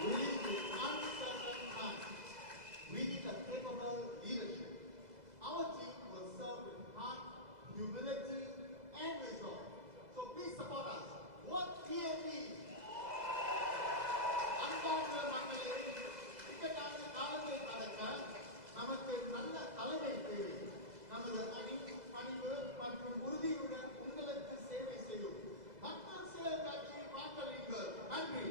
During the uncertain times, we need a capable leadership. Our team will serve with heart, humility, and resolve. So please support us. What TNP? அன்பார்ந்த மக்களே, இக்கட்டான காலத்தை கடக்க நமக்கு நல்ல தலைமை தேவை. நமது அணி பணிவு மற்றும் உறுதியுடன் உங்களுக்கு சேவை செய்யும். மக்கள் சேவை கட்சி வாக்களியுங்கள். நன்றி.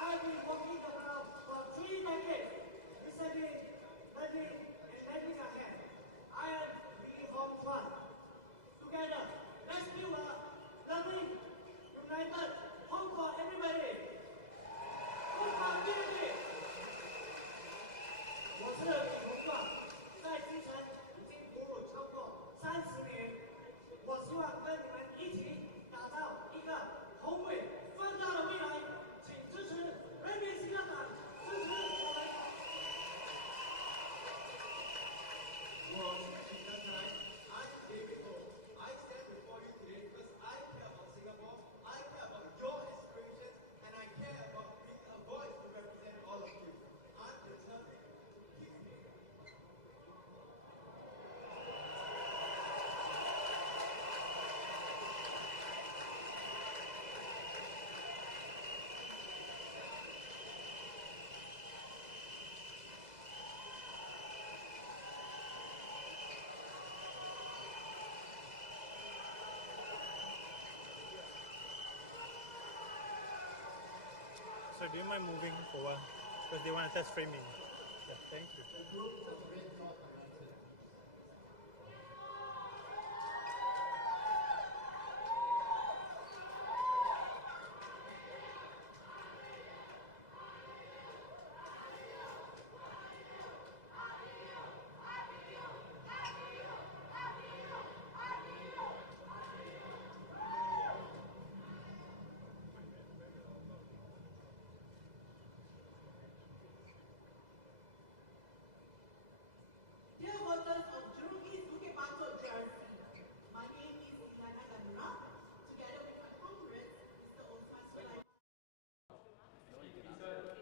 I've been walking around for 3 decades, listening, learning, and lending a hand. I am Lee Hong Chuan. Together, let's build a loving, united home for everybody. Home for everybody. 我是李洪壮，在基层已经服务超过30年。我希望跟你们一起打造一个宏伟壮大的未来。请支持人民行动党，支持我们。我是刚才 I'm David Ho. I stand before you today because I care about Singapore, I care about your aspirations, and I care about being a voice to represent all of you. I'm determined to keep you. So do you mind moving for a while? Because they want to test framing. Yeah, thank you. The group of red dot announcers. Dear voters of Jurong East Bukit Batok, GRC, my name is Ilana Ganura. Together with my comrades, Mr. Osman Sulaiman. Moving to East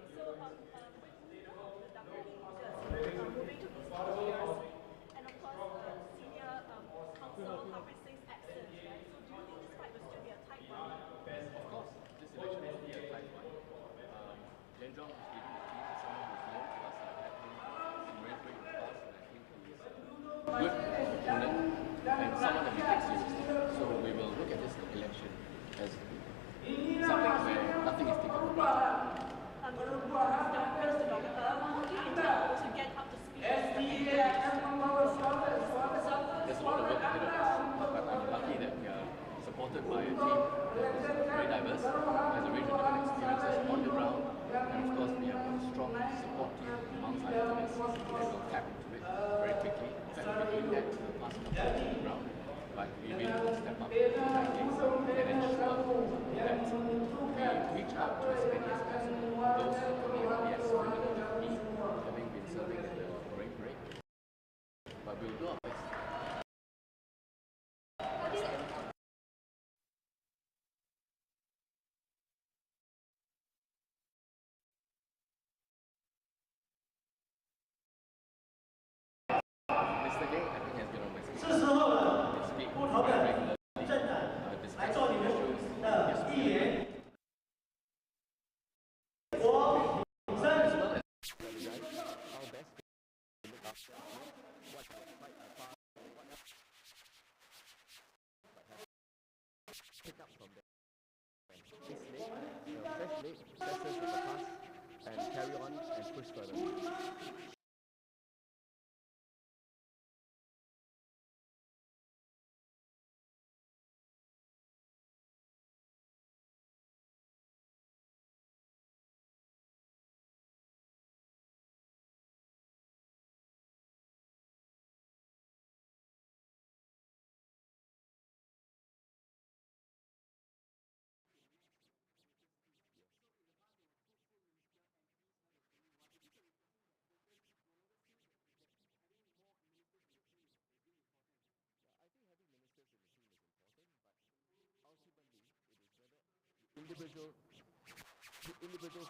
GRC, and of course, senior council coverage stays absent, right? So do you think this fight will still be a tight one? Of course, this election will be a tight one. Jen Zhong is leading the team, someone who's known to us acting in very great past, and I think he's a good opponent and someone that we take seriously. So we will look at this election as something where nothing is taken for granted. To get up to speed. There's a lot of work ahead of us, but I'm lucky that we are supported by a team that is very diverse, has a range of different experiences on the ground, and of course we have a strong support team amongst our activists that will tap into it very quickly. In fact, we've been doing that for the past couple of weeks on the ground, but we really will step up in the next days and ensure that we reach out to as many as possible, those who may not be as familiar with me, having been serving at the Marine Parade. But we'll do our best. Mr. Day, I think, has been on my speak. 是时候了， They speak 不同的 regularly, 政党 discuss 来做你们 issues, 的 yes, 议员。我永生 as well as how best to look after what has quite a far, what has picked up from them. this leg, the fresh leg, sets us with the past and carry on and push further. I think having ministers in the team is important, but ultimately it is whether the individuals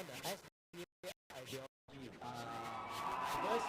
understand the SDA ideology. Because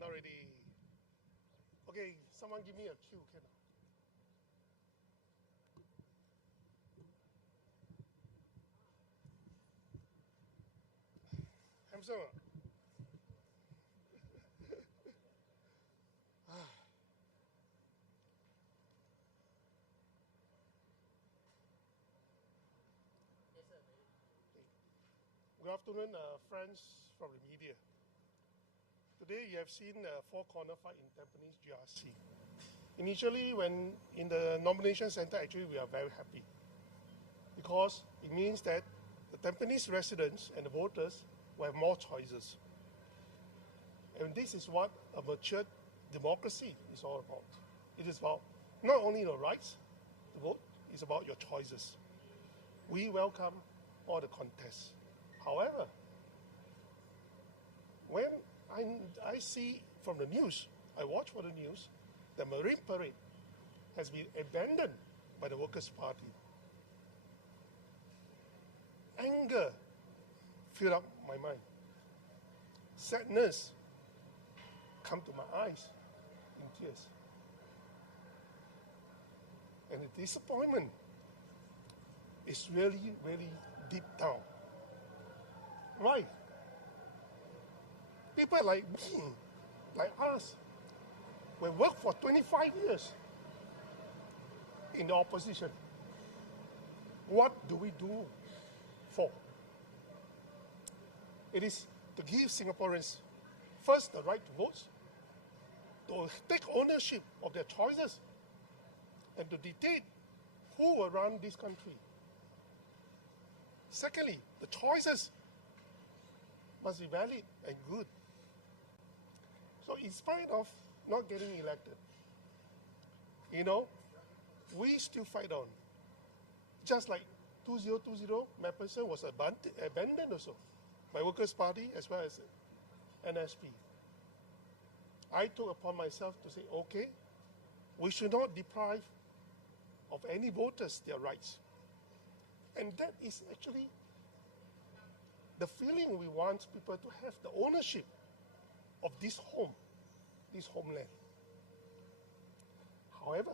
not really. Okay, someone give me a cue, can I? Hamster. Good afternoon, friends from the media. Today you have seen the four-corner fight in Tampines GRC. Initially, when in the nomination center, actually we are very happy because it means that the Tampines residents and the voters will have more choices. And this is what a matured democracy is all about. It is about not only the rights to vote, it's about your choices. We welcome all the contests. However, when I see from the news, I watch for the news, the Marine Parade has been abandoned by the Workers' Party. Anger filled up my mind. Sadness come to my eyes in tears. And the disappointment is really, really deep down. Why? People like me, like us, we worked for 25 years in the opposition. What do we do for? It is to give Singaporeans, first, the right to vote, to take ownership of their choices, and to dictate who will run this country. Secondly, the choices must be valid and good. So in spite of not getting elected, we still fight on. Just like 2020, McPherson was abandoned also by Workers' Party as well as NSP. I took upon myself to say, okay, we should not deprive of any voters their rights. And that is actually the feeling we want people to have, the ownership of this home, this homeland. However,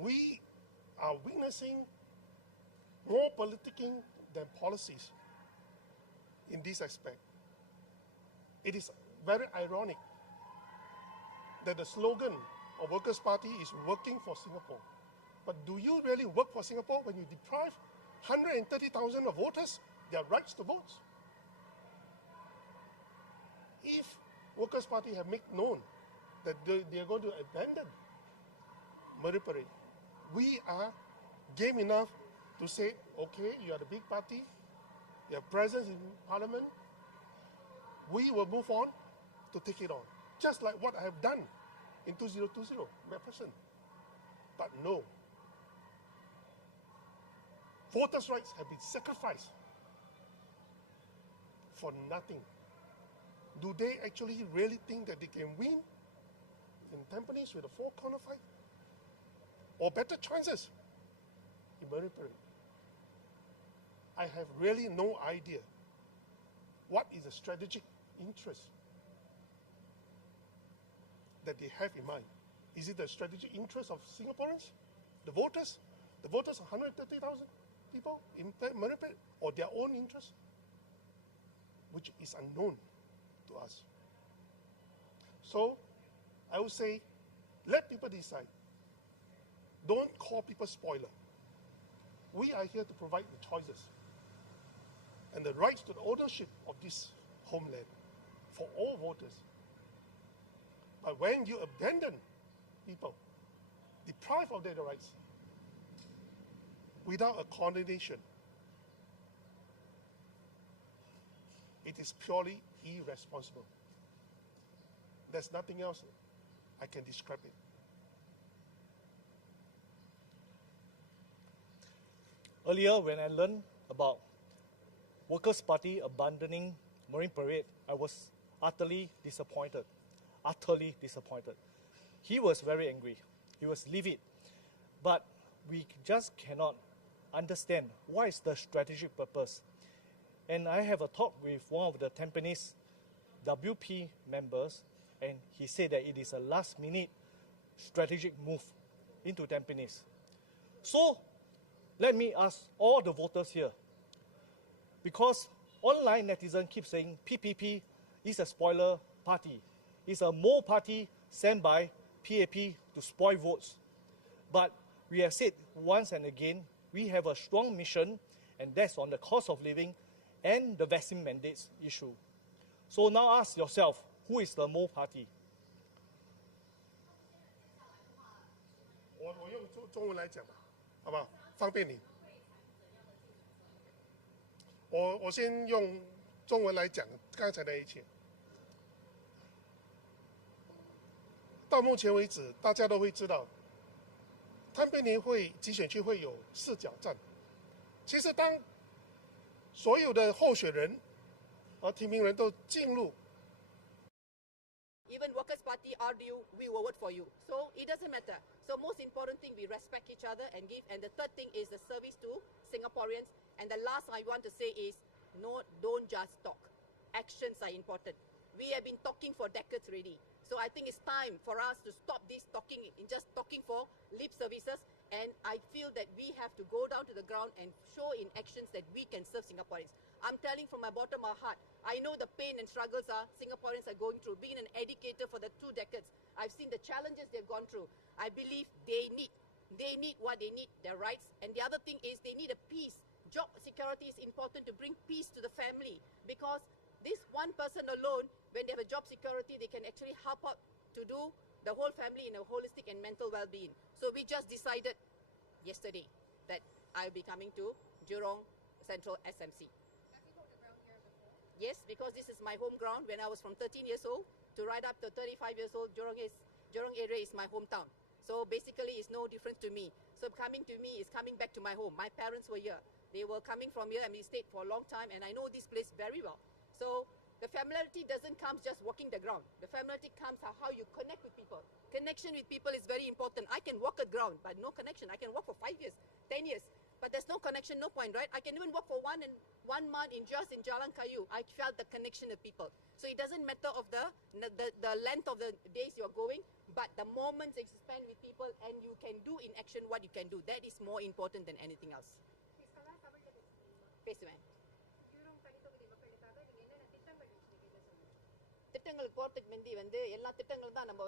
we are witnessing more politicking than policies in this aspect. It is very ironic that the slogan of Workers' Party is working for Singapore. But do you really work for Singapore when you deprive 130,000 of voters their rights to vote? If Workers' Party have made known that they are going to abandon Marine Parade, we are game enough to say, okay, you are the big party, you have presence in Parliament, we will move on to take it on. just like what I have done in 2020, McPherson. But no. Voters' rights have been sacrificed for nothing. Do they actually really think that they can win in Tampines with a four-corner fight? Or better chances in Marine Parade? I have really no idea what is the strategic interest that they have in mind. Is it the strategic interest of Singaporeans, the voters of 130,000 people in Marine Parade, or their own interest, which is unknown to us? So I would say, let people decide. Don't call people spoiler. We are here to provide the choices and the rights to the ownership of this homeland for all voters. But when you abandon people, deprive of their rights, without a coordination, it is purely irresponsible. There's nothing else I can describe it. Earlier, when I learned about Workers' Party abandoning Marine Parade, I was utterly disappointed. Utterly disappointed. He was very angry. He was livid. But we just cannot understand what is the strategic purpose. And I have a talk with one of the Tampines WP members, and he said that it is a last-minute strategic move into Tampines. So, let me ask all the voters here, because online netizens keep saying PPP is a spoiler party. It's a mole party sent by PAP to spoil votes. But we have said once and again, we have a strong mission, and that's on the cost of living and the vaccine mandates issue. So now ask yourself, who is the mole party? 我用中文来讲吧，好不好？方便你。我先用中文来讲刚才的一切。到目前为止，大家都会知道，摊边年会集选区会有4角战。其实当所有的候选人和提名人都进入 Even Workers' Party argue, we will vote for you. So it doesn't matter. So most important thing, we respect each other and give. And the third thing is the service to Singaporeans. And the last I want to say is, no, don't just talk. Actions are important. We have been talking for decades already. So I think it's time for us to stop this talking, in just talking for lip services. And I feel that we have to go down to the ground and show in actions that we can serve Singaporeans. I'm telling from my bottom of my heart, I know the pain and struggles Singaporeans are going through. Being an educator for the 2 decades, I've seen the challenges they've gone through. I believe they need what they need, their rights. And the other thing is they need a peace. Job security is important to bring peace to the family, because this one person alone, when they have a job security, they can actually help out to do the whole family in a holistic and mental well-being. So we just decided yesterday that I'll be coming to Jurong Central SMC. Yes, because this is my home ground. When I was from 13 years old to right up to 35 years old, Jurong area is my hometown. So basically it's no different to me. So coming to me is coming back to my home. My parents were here. They were coming from here and we stayed for a long time, and I know this place very well. So the familiarity doesn't come just walking the ground. The familiarity comes how you connect with people. Connection with people is very important. I can walk a ground, but no connection. I can walk for 5 years, 10 years. But there's no connection, no point, right? I can even walk for 1 month in Jalan Kayu. I felt the connection of people. So it doesn't matter of the length of the days you're going, but the moments that you spend with people and you can do in action what you can do. That is more important than anything else. பேசுவேன். திட்டங்கள் போறதுக்கு முந்தி எல்லா திட்டங்களும் தான் நம்ம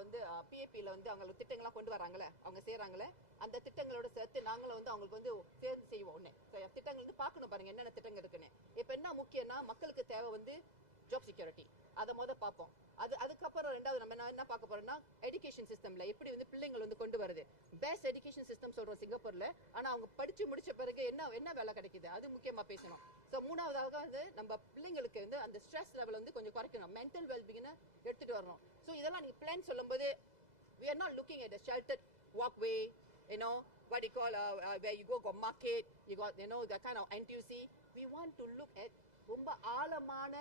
பிஏபியில் அவங்களுக்கு திட்டங்களாக கொண்டு வராங்களே, அவங்க செய்கிறாங்களே, அந்த திட்டங்களோட சேர்த்து நாங்களும் அவங்களுக்கு தேர்ந்து செய்வோம். ஒன்று திட்டங்கள் பார்க்கணும் பாருங்க என்னென்ன திட்டங்கள் இருக்குன்னு. இப்போ என்ன முக்கியம்னா மக்களுக்கு தேவை job security. அதை பார்ப்போம். அதுக்கப்புறம் ரெண்டாவது நம்ம என்ன பார்க்க போறோம்னா எஜுகேஷன் சிஸ்டம்ல எப்படி வந்து பிள்ளைங்கள் வந்து கொண்டு வருது. பெஸ்ட் எஜுகேஷன் சிஸ்டம் சொல்றோம் சிங்கப்பூர்ல. ஆனா அவங்க படிச்சு முடிச்ச பிறகு என்ன வேலை கிடைக்குது அது முக்கியமா பேசணும். ஸோ மூணாவதாக வந்து நம்ம பிள்ளைங்களுக்கு வந்து அந்த ஸ்ட்ரெஸ் லெவல் வந்து கொஞ்சம் குறைக்கணும். மென்டல் வெல்பீயினை எடுத்துட்டு வரணும். ஸோ இதெல்லாம் நீங்க பிளான் சொல்லும்போது we are not looking at the sheltered walkway, what you call where you go market, you got the kind of NTUC. We want to look at ரொம்ப ஆழமான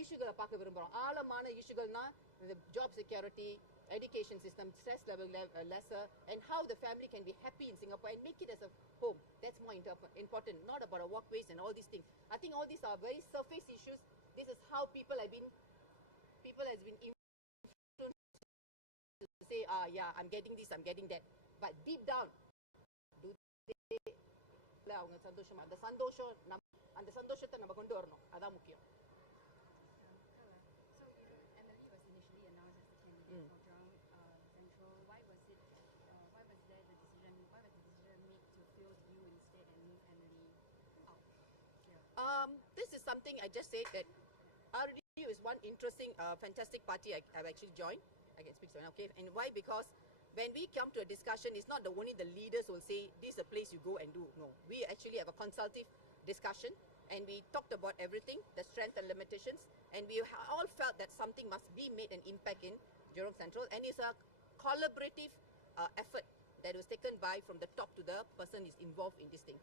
இஷ்யூகளை பார்க்க விரும்புகிறோம். ஆழமான இஷ்யூகள்னா the job security, education system, stress level lesser, and how the family can be happy in Singapore and make it as a home. That's more important, not about the walkways and all these things. I think all these are very surface issues. This is how people has been influenced to say, yeah, I'm getting this, I'm getting that. But deep down, do they அவங்க சந்தோஷமா அந்த சந்தோஷத்தை நம்ம கொண்டு வரணும். அதான் முக்கியம். This is something I just said that RDU is one interesting, fantastic party I've actually joined. I can speak to it, okay? And why? Because when we come to a discussion, it's not only the leaders will say, this is the place you go and do. No, we actually have a consultative discussion and we talked about everything, the strengths and limitations, and we all felt that something must be made an impact in Jurong Central, and it's a collaborative effort that was taken by from the top to the person is involved in this thing.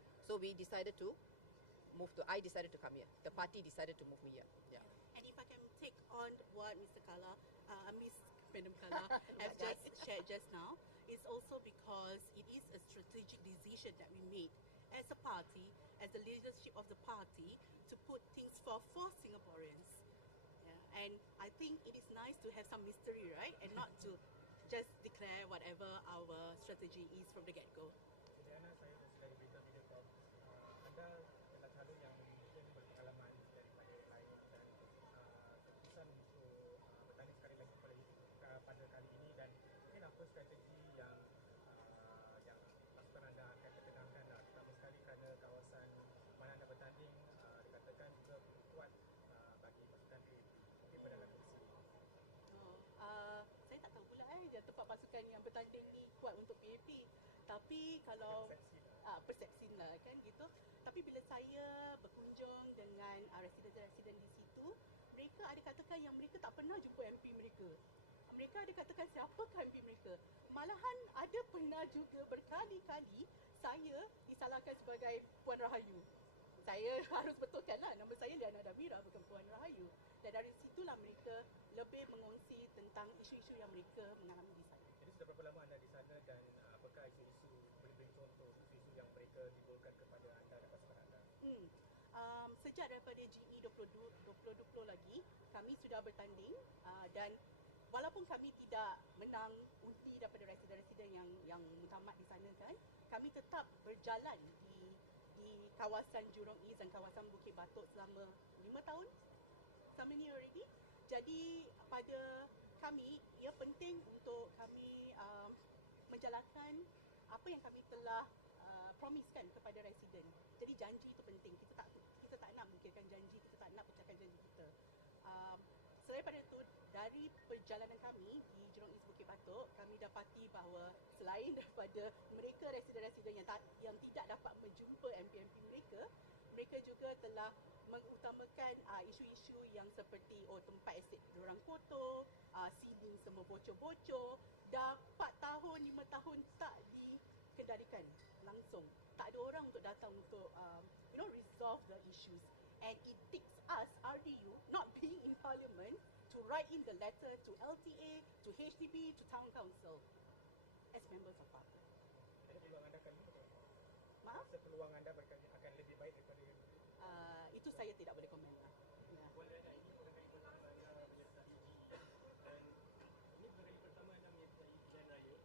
So I decided to come here. The party decided to move me here. Yeah. And if I can take on what Mr. Kala, Madam Kala has just shared just now, it's also because it is a strategic decision that we made as a party, as the leadership of the party, to put things for Singaporeans. Yeah. And I think it is nice to have some mystery, right? And not to just declare whatever our strategy is from the get-go. Diana, saya sebagai berita video call, anda adalah calon yang mungkin berpengalaman daripada yang lain dan keputusan untuk bertanding sekali lagi pada kali ini, dan mungkin apa strategi yang pasukan anda akan ketenangkan, terutama sekali kerana kawasan mana anda bertanding dikatakan juga kuat bagi pasukan PAP. Mungkin berdalam kursi. Saya tak tahu pula tempat pasukan yang bertanding ni kuat untuk PAP. Tapi kalau persepsi lah kan gitu. Tapi bila saya berkunjung dengan residen-residen di situ, mereka ada katakan yang mereka tak pernah jumpa MP mereka. Mereka ada katakan siapakah MP mereka. Malahan ada pernah juga berkali-kali saya disalahkan sebagai Puan Rahayu. Saya harus betulkanlah, nama saya Liana Damira, bukan Puan Rahayu. Dan dari situlah mereka lebih mengongsi tentang isu-isu yang mereka mengalami di sana. Jadi sudah berapa lama anda di sana, dan apakah isu-isu, boleh beri contoh isu-isu yang mereka timbulkan kepada anda dan pasukan anda? Sejak daripada GE2020 lagi, kami sudah bertanding dan walaupun kami tidak menang undi daripada residen-residen yang mutamat di sana kan, kami tetap berjalan di kawasan Jurong East dan kawasan Bukit Batok selama 5 tahun. So many already. Jadi pada kami, ia penting untuk kami menjalankan apa yang kami telah promisekan kepada residen. Jadi janji itu penting. Kita tak nak mungkinkan janji, kita tak nak pecahkan janji kita. Selain daripada itu, dari perjalanan kami di Jurong East Bukit Batok, kami dapati bahawa selain daripada mereka residen-residen yang tidak dapat menjumpa MP-MP mereka juga telah mengutamakan isu-isu yang seperti tempat estate diorang kotor, ceiling semua bocor-bocor, dah 4 tahun, 5 tahun tak dikendalikan langsung. Tak ada orang untuk datang untuk resolve the issues. And it takes us, RDU, not being in parliament, to write in the letter to LTA, to HDB, to Town Council as members of parliament. Ada peluang anda akan Maaf? Peluang anda akan lebih baik daripada itu saya tidak boleh komen lah. Puan Liana, ini bukan kali pertama anda menyertai GE, dan ini bukan kali pertama anda menyertai pilihan raya.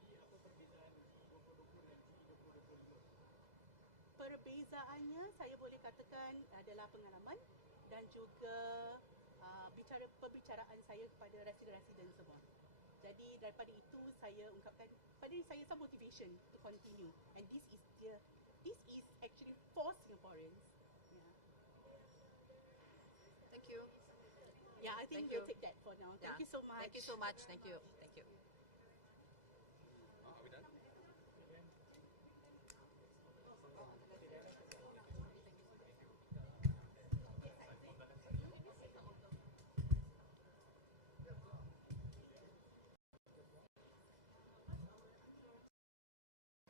Jadi apa perbezaan GE2020 dan GE2025? Perbezaannya saya boleh katakan adalah pengalaman dan juga perbicaraan saya kepada residen-residen semua. Jadi daripada itu saya ungkapkan pada diri saya some motivation to continue, and this is actually for Singaporeans. Thank you. I think Thank we'll you. take that for now. Yeah. Thank you so much. Thank you so much. Thank you. Thank you. Are we done?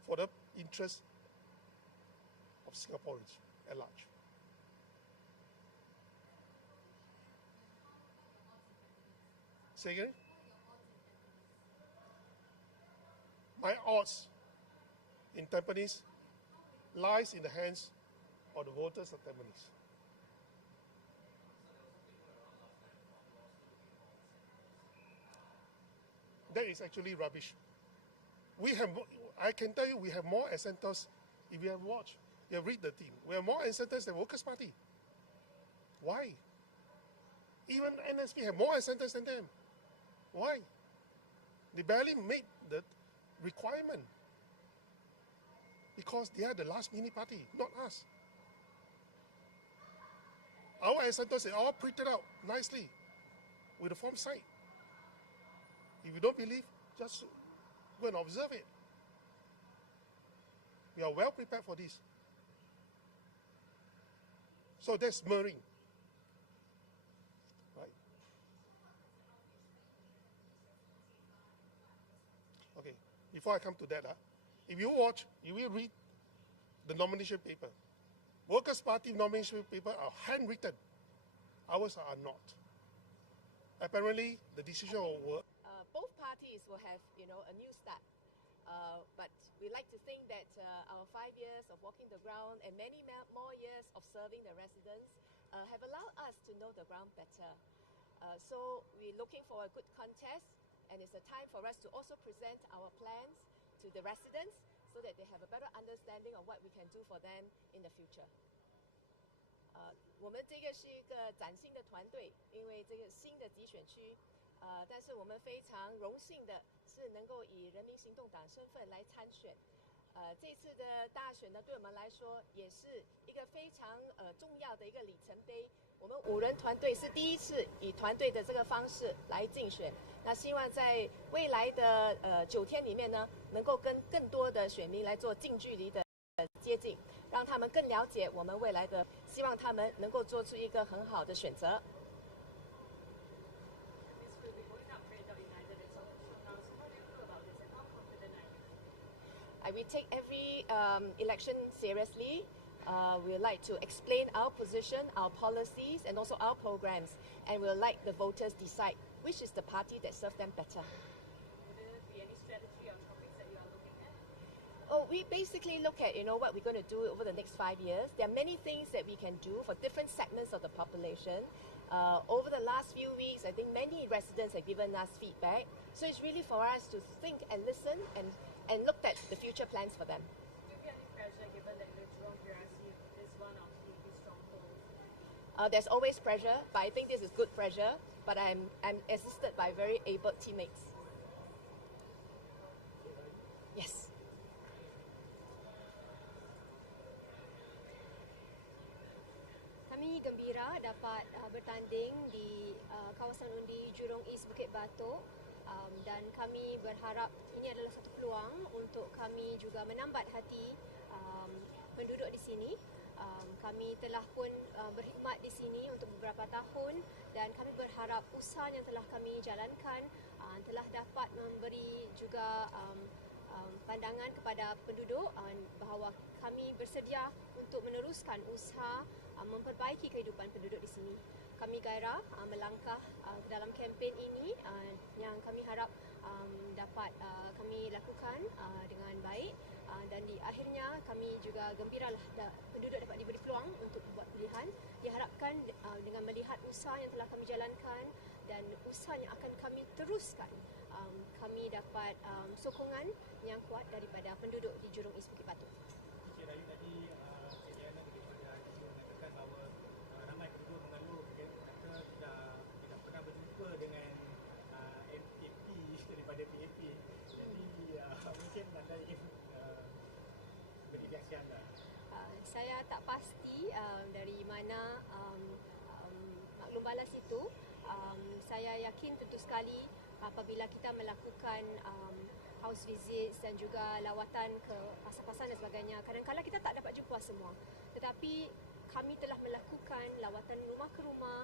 For the interest of Singaporeans at large. Say again? My odds in Tampines lies in the hands of the voters of Tampines. That is actually rubbish. I can tell you, we have more incentives. If you have watched, you have read the team. We have more incentives than Workers' Party. Why? Even NSP have more incentives than them. Why? They barely made the requirement because they are the last mini party, not us. Our incentives are all printed out nicely with the form signed. If you don't believe, just go and observe it. We are well prepared for this. So that's smearing. Right? Okay, before I come to that, if you watch, you will read the nomination paper. Workers' Party nomination paper are handwritten. Ours are not. Apparently, the decision will work. Both parties will have, a new start. But we like to think that our 5 years of walking the ground and many more years of serving the residents have allowed us to know the ground better. So we're looking for a good contest, and it's a time for us to also present our plans to the residents so that they have a better understanding of what we can do for them in the future. 我们这个是一个崭新的团队，因为这个新的集选区，但是我们非常荣幸的是能够以人民行动党身份来参选。这次的大选呢，对我们来说也是一个非常重要的一个里程碑。我们5人团队是第一次以团队的这个方式来竞选。那希望在未来的9天里面呢，能够跟更多的选民来做近距离的接近，让他们更了解我们未来的，希望他们能够做出一个很好的选择。We take every election seriously. We would like to explain our position, our policies, and also our programs, and we would like the voters decide which is the party that serves them better. Would there be any strategy or topics that you are looking at? Oh, we basically look at, what we're going to do over the next 5 years. There are many things that we can do for different segments of the population. Over the last few weeks, I think many residents have given us feedback. So it's really for us to think and listen and look at the future plans for them. Do you feel any pressure given that the Jurong PRC is one of the strongholds? There's always pressure, but I think this is good pressure. But I'm assisted by very able teammates. Yes. Kami gembira dapat bertanding di kawasan undi Jurong East Bukit Batok dan kami berharap ini adalah satu peluang untuk kami juga menambat hati penduduk di sini. Kami telah pun berkhidmat di sini untuk beberapa tahun dan kami berharap usaha yang telah kami jalankan telah dapat memberi juga pandangan kepada penduduk bahawa kami bersedia untuk meneruskan usaha memperbaiki kehidupan penduduk di sini. Kami gairah melangkah dalam kempen ini yang kami harap dapat kami lakukan dengan baik dan di akhirnya kami juga gembiralah penduduk dapat diberi peluang untuk buat pilihan. Diharapkan dengan melihat usaha yang telah kami jalankan dan usaha yang akan kami teruskan, kami dapat sokongan yang kuat daripada penduduk di Jurong East Bukit Batok. Cik Rayu tadi, Cik Diana mengatakan bahawa ramai penduduk mengeluh kata tidak pernah berjumpa dengan MAP daripada PAP. Jadi mungkin anda ingin beri reaksi anda. Saya tak pasti dari mana maklum balas itu. saya yakin tentu sekali apabila kita melakukan house visits dan juga lawatan ke pasar-pasar dan sebagainya, kadang-kadang kita tak dapat jumpa semua. Tetapi kami telah melakukan lawatan rumah ke rumah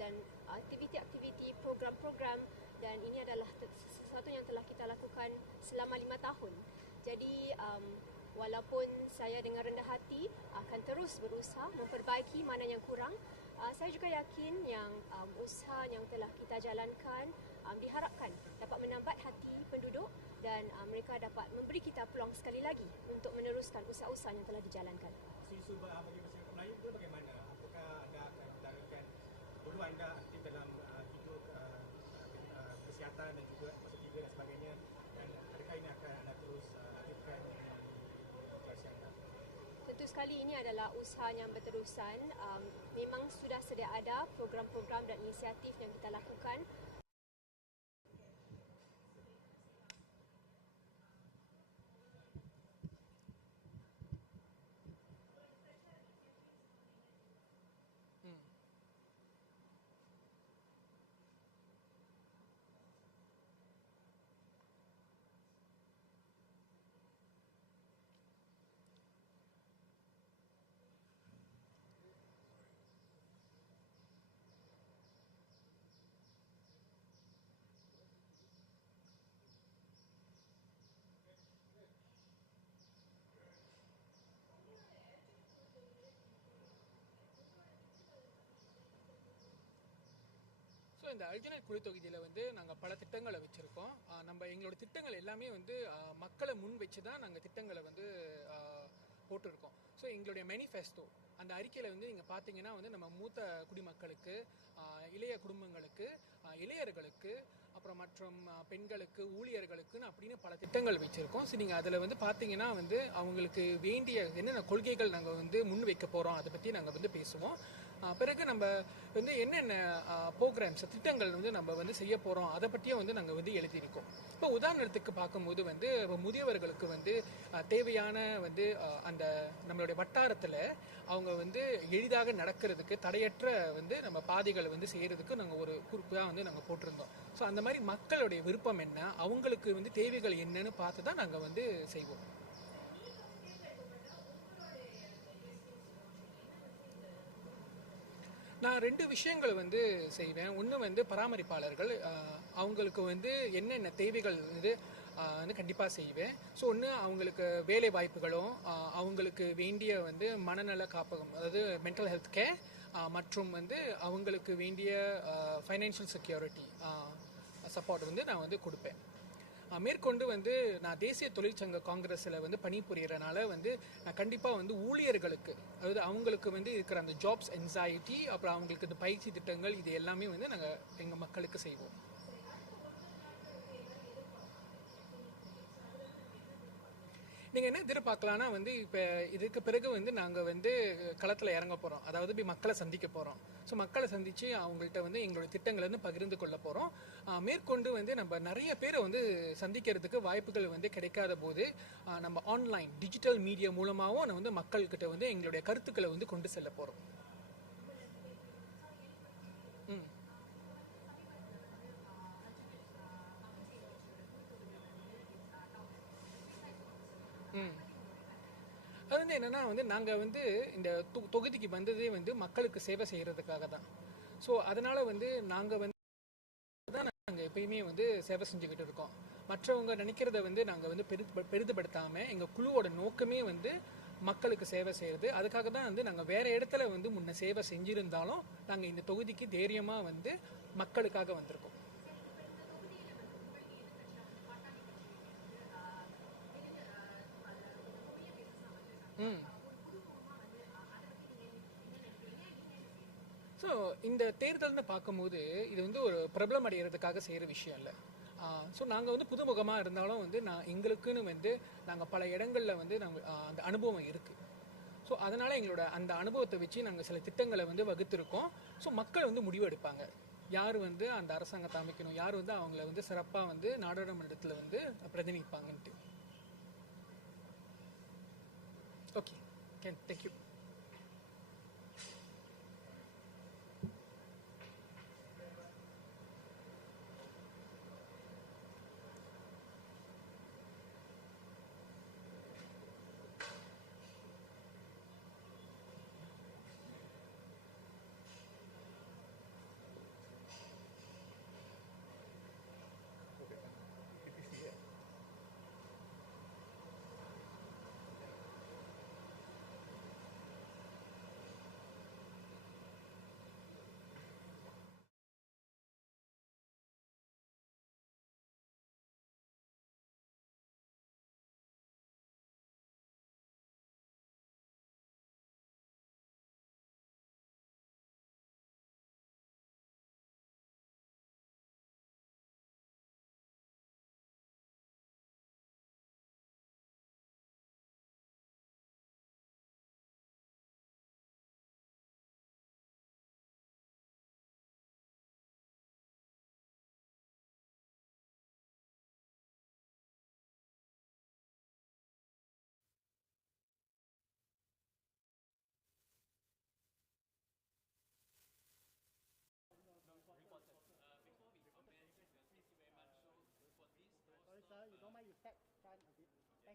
dan aktiviti-aktiviti, program-program, dan ini adalah sesuatu yang telah kita lakukan selama 5 tahun. Jadi walaupun saya dengan rendah hati akan terus berusaha memperbaiki mana yang kurang, saya juga yakin yang usaha yang telah kita jalankan diharapkan dapat menambat hati penduduk dan mereka dapat memberi kita peluang sekali lagi untuk meneruskan usaha-usaha yang telah dijalankan. Isu bagi masyarakat Melayu itu bagaimana? Apakah anda akan utarakan dulu anda aktif dalam hidup kesihatan dan juga masa tiga dan sebagainya, dan adakah ini akan anda terus aktifkan situasi anda? Tentu sekali ini adalah usaha yang berterusan. Memang sudah sedia ada program-program dan inisiatif yang kita lakukan. So இந்த alginate குழு தொகுதியில் வந்து நாங்கள் பல திட்டங்களை வச்சுருக்கோம். நம்ம எங்களோட திட்டங்கள் எல்லாமே வந்து மக்களை முன் வச்சு தான் நாங்கள் திட்டங்களை வந்து போட்டிருக்கோம். ஸோ எங்களுடைய மேனிஃபெஸ்டோ அந்த அறிக்கையில் வந்து நீங்கள் பார்த்தீங்கன்னா வந்து நம்ம மூத்த குடிமக்களுக்கு, இளைய குடும்பங்களுக்கு, இளையர்களுக்கு, அப்புறம் மற்றும் பெண்களுக்கு, ஊழியர்களுக்குன்னு அப்படின்னு பல திட்டங்கள் வச்சுருக்கோம். ஸோ நீங்கள் அதில் வந்து பார்த்தீங்கன்னா வந்து அவங்களுக்கு வேண்டிய என்னென்ன கொள்கைகள் நாங்கள் வந்து முன் வைக்க போகிறோம் அதை பற்றி நாங்கள் வந்து பேசுவோம். பிறகு நம்ம வந்து என்னென்ன ப்ரோக்ராம்ஸ் திட்டங்கள் வந்து நம்ம வந்து செய்ய போகிறோம் அதை பற்றியும் வந்து நாங்கள் வந்து எழுதியிருக்கோம். இப்போ உதாரணத்துக்கு பார்க்கும்போது வந்து முதியவர்களுக்கு வந்து தேவையான வந்து அந்த நம்மளுடைய வட்டாரத்தில் அவங்க வந்து எளிதாக நடக்கிறதுக்கு தடையற்ற வந்து நம்ம பாதைகளை வந்து செய்கிறதுக்கு நாங்கள் ஒரு குறிப்பாக வந்து நாங்கள் போட்டிருந்தோம். ஸோ அந்த மாதிரி மக்களுடைய விருப்பம் என்ன, அவங்களுக்கு வந்து தேவைகள் என்னன்னு பார்த்து தான் நாங்கள் வந்து செய்வோம். நான் 2 விஷயங்களை வந்து செய்வேன். ஒன்று வந்து பராமரிப்பாளர்கள், அவங்களுக்கு வந்து என்னென்ன தேவைகள் வந்து கண்டிப்பாக செய்வேன். ஸோ ஒன்று அவங்களுக்கு வேலை வாய்ப்புகளும், அவங்களுக்கு வேண்டிய வந்து மனநல காப்பகம், அதாவது மென்டல் ஹெல்த் கேர், மற்றும் வந்து அவங்களுக்கு வேண்டிய ஃபைனான்ஷியல் செக்யூரிட்டி சப்போர்ட் வந்து நான் வந்து கொடுப்பேன். மேற்கொண்டு வந்து நான் தேசிய தொழிற்சங்க காங்கிரஸில் வந்து பணிபுரியறனால வந்து நான் கண்டிப்பாக வந்து ஊழியர்களுக்கு, அதாவது அவங்களுக்கு வந்து இருக்கிற அந்த ஜாப்ஸ் என்சைட்டி, அப்புறம் அவங்களுக்கு இந்த பயிற்சி திட்டங்கள், இது எல்லாமே வந்து நாங்கள் எங்கள் மக்களுக்கு செய்வோம். நீங்கள் என்ன எதிர்பார்க்கலான்னா வந்து இப்போ இதுக்கு பிறகு வந்து நாங்கள் வந்து களத்தில் இறங்க போகிறோம், அதாவது போய் மக்களை சந்திக்க போகிறோம். ஸோ மக்களை சந்தித்து அவங்கள்ட்ட வந்து எங்களுடைய திட்டங்களை வந்து பகிர்ந்து கொள்ள போகிறோம். மேற்கொண்டு வந்து நம்ம நிறைய பேரை வந்து சந்திக்கிறதுக்கு வாய்ப்புகள் வந்து கிடைக்காத போது நம்ம ஆன்லைன் டிஜிட்டல் மீடியா மூலமாகவும் வந்து மக்கள்கிட்ட வந்து எங்களுடைய கருத்துக்களை வந்து கொண்டு செல்ல போகிறோம். அது வந்து என்னன்னா வந்து நாங்கள் வந்து இந்த தொகுதிக்கு வந்ததே வந்து மக்களுக்கு சேவை செய்கிறதுக்காக தான். ஸோ அதனால வந்து நாங்கள் வந்து தான் நாங்கள் எப்பயுமே வந்து சேவை செஞ்சுக்கிட்டு இருக்கோம். மற்றவங்க நினைக்கிறத வந்து நாங்கள் வந்து பெரிதுபடுத்தாமல் எங்கள் குழுவோட நோக்கமே வந்து மக்களுக்கு சேவை செய்கிறது. அதுக்காக தான் வந்து நாங்கள் வேறு இடத்துல வந்து முன்ன சேவை செஞ்சுருந்தாலும் நாங்கள் இந்த தொகுதிக்கு தைரியமாக வந்து மக்களுக்காக வந்திருக்கோம். ஸோ இந்த தேர்தல்னு பார்க்கும்போது இது வந்து ஒரு பிரபலம் அடைகிறதுக்காக செய்கிற விஷயம் இல்லை. ஸோ நாங்கள் வந்து புதுமுகமாக இருந்தாலும் வந்து எங்களுக்குன்னு வந்து நாங்கள் பல இடங்களில் வந்து நாங்கள் அந்த அனுபவம் இருக்குது. ஸோ அதனால் எங்களோட அந்த அனுபவத்தை வச்சு நாங்கள் சில திட்டங்களை வந்து வகுத்திருக்கோம். ஸோ மக்கள் வந்து முடிவு எடுப்பாங்க யார் வந்து அந்த அரசாங்கத்தை அமைக்கணும், யார் வந்து அவங்கள வந்து சிறப்பாக வந்து நாடாளுமன்றத்தில் வந்து பிரதிநிதிப்பாங்கன்ட்டு. Okay, thank you.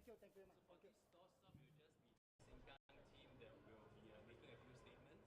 you. Thank you very much. So for this toss up, it will just be Sengkang team that will be making a few statements.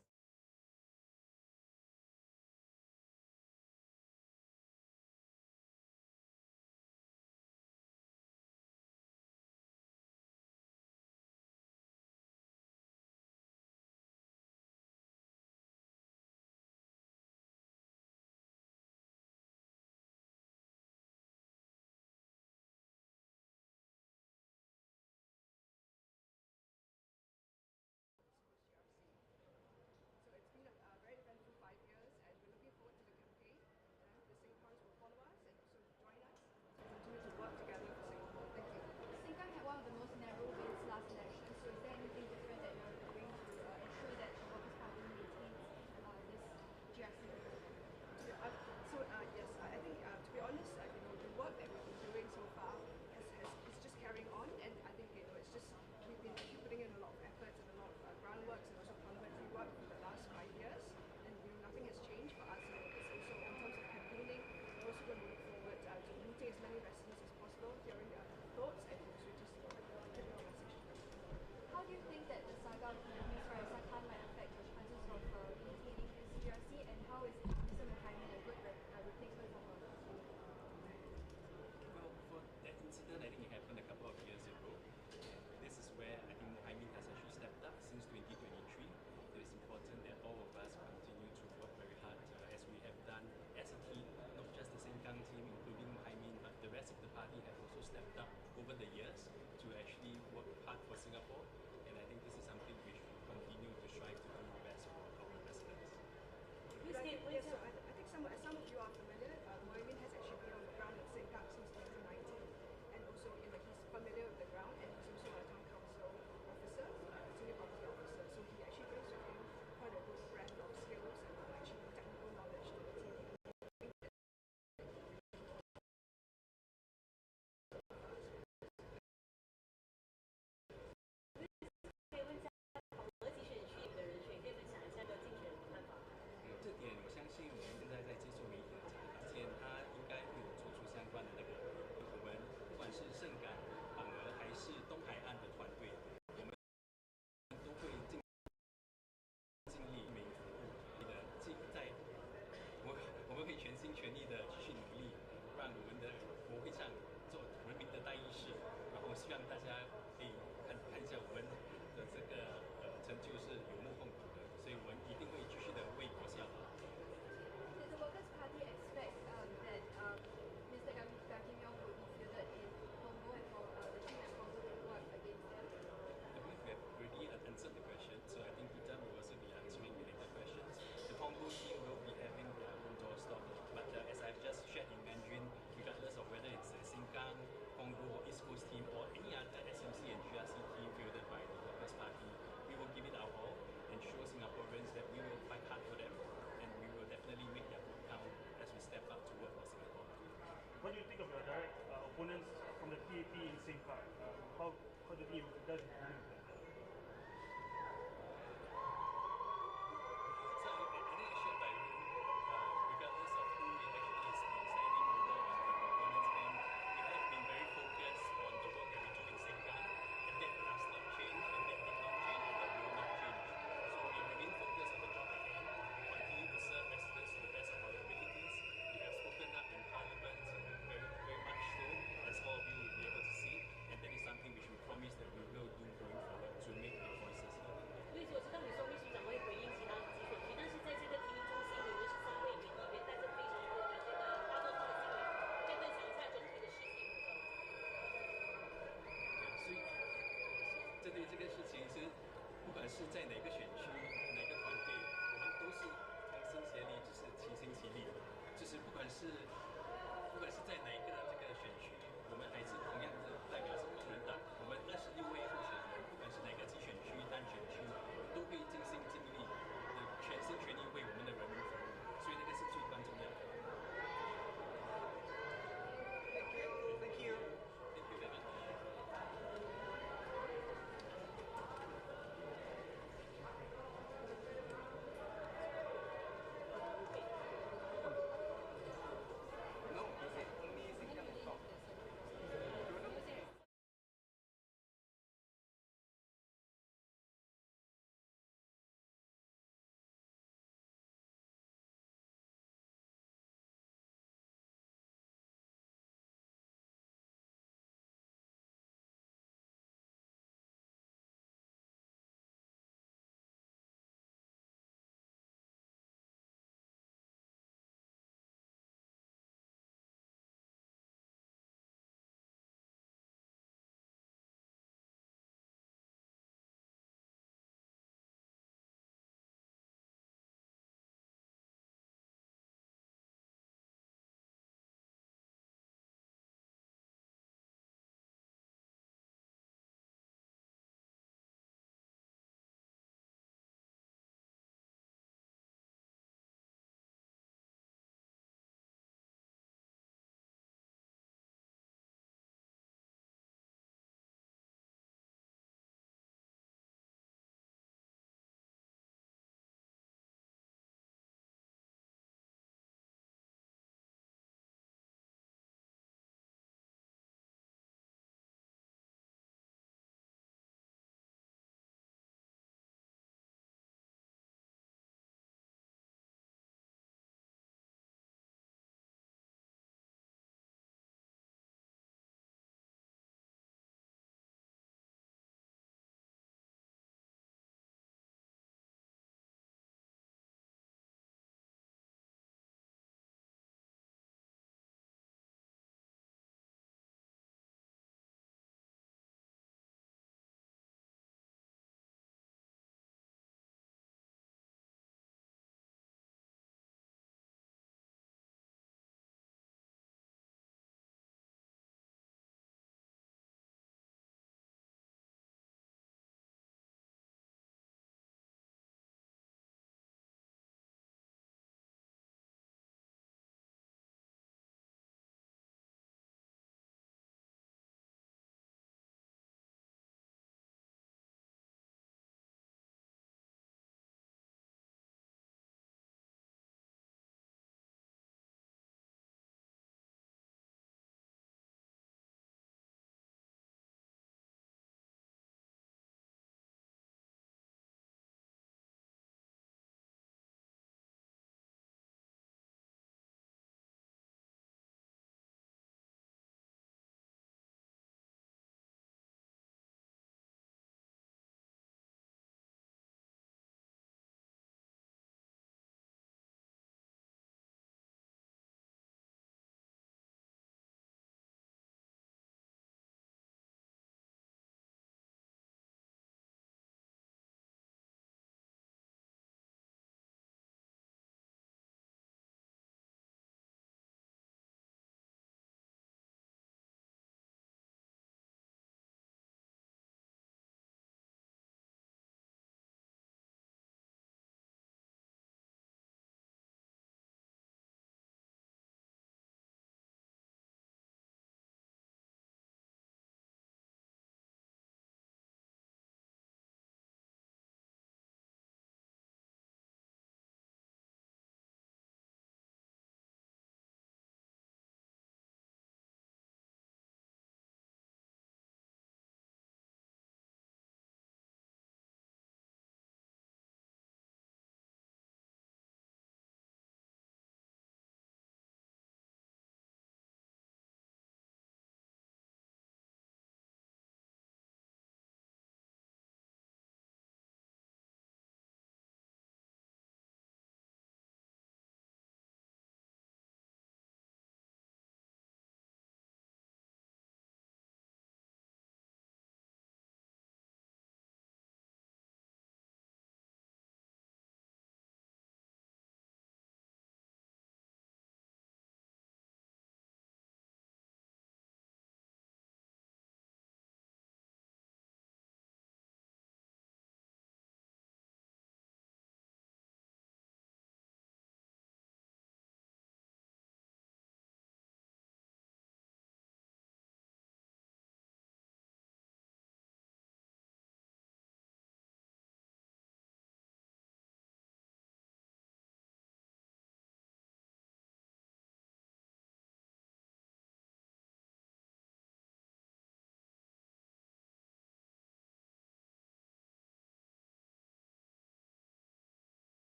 So it's been a very eventful 5 years, and we're looking forward to the campaign. And I hope the Singaporeans will follow us and also join us to continue to work together for Singapore. Thank you. Sengkang had one of the most narrow wins last election, so is there anything different that you're doing to ensure that the Workers' Party maintains this GRC? Yes, I think to be honest, the work that we've been doing so far is just carrying on, and I think it's just we've been actually putting in a lot of efforts and a lot of groundworks and also parliamentary work for the last 5 years, and nothing has changed for us. It's also in terms of campaigning, we're also going to look forward to meeting as many residents as possible, hearing their thoughts, and also just giving our message to them. How do you think that the saga of Ms. Raisa Khan might affect your chances of maintaining this GRC, and how is Mr. Muhaimin a good replacement for her? Well, for that incident, I think it happened a couple of years ago. This is where I think Muhaimin has actually stepped up since 2023. It is important that all of us continue to work very hard as we have done as a team, not just the Sengkang team, including Muhaimin, but the rest of the party have also stepped up over the years to actually work hard for Singapore. And I think this is something which we continue to strive to do best for our residents. Yes, so I think some of you are familiar. Muhaimin has actually been on the ground at Sengkang since 2019, and also he's familiar with the ground, and he's also a town council officer, senior property officer. So he actually brings with him quite a good breadth of skills and actually technical knowledge to the team. 可以问一下考核级选区的人选，可以分享一下个竞选的看法吗？这点我相信我们现在在接受媒体的采访，之前他应该会有做出相关的那个，我们不管是盛港、反而还是东海岸的团队，我们都会尽力为服务，我们会全心全意的继续努力，让我们的国会上做人民的代议士，然后希望大家可以看一下我们的这个成就是有目共睹的，所以我们一定会继续的为国效劳。Did the Workers' Party expect that Mr. Gam-Yong would be fielded in Congo and for the team at Congo to work against them? I believe we have already answered the question, so I think Peter will also be answering related questions. The Congo team will be having their own doorstop, but as I've just shared in Mandarin, regardless of whether it's a Sengkang, Congo, or East Coast team, or any other SMC and GRC team fielded by the Workers' Party, we will give it our all and show Singaporeans that we will fight hard for them, and we will definitely make their vote count as we step up to work for Singapore. What do you think of your direct opponents from the PAP in Sengkang? How do you think it does dealing with them? So I think I shared by room, regardless of who actually is standing over on the opponent's end, we have been very focused on the work that we do in Sengkang, and that does not change, and that did not change, and that will not change. So we remain focused on the job at hand, continue to serve residents to the best of our abilities. We have spoken up in Parliament very, very much so, as all of you will be able to see, and that is something which we promise that we will do going forward to make our voices heard. 律师，我知道你说秘书长会回应其他集选区，但是在这个提名中心，你们是3位议员，带着非常多的这个大多数的新闻，可以分享一下整体的士气如何？对，所以这对这个事情是，不管是在哪个选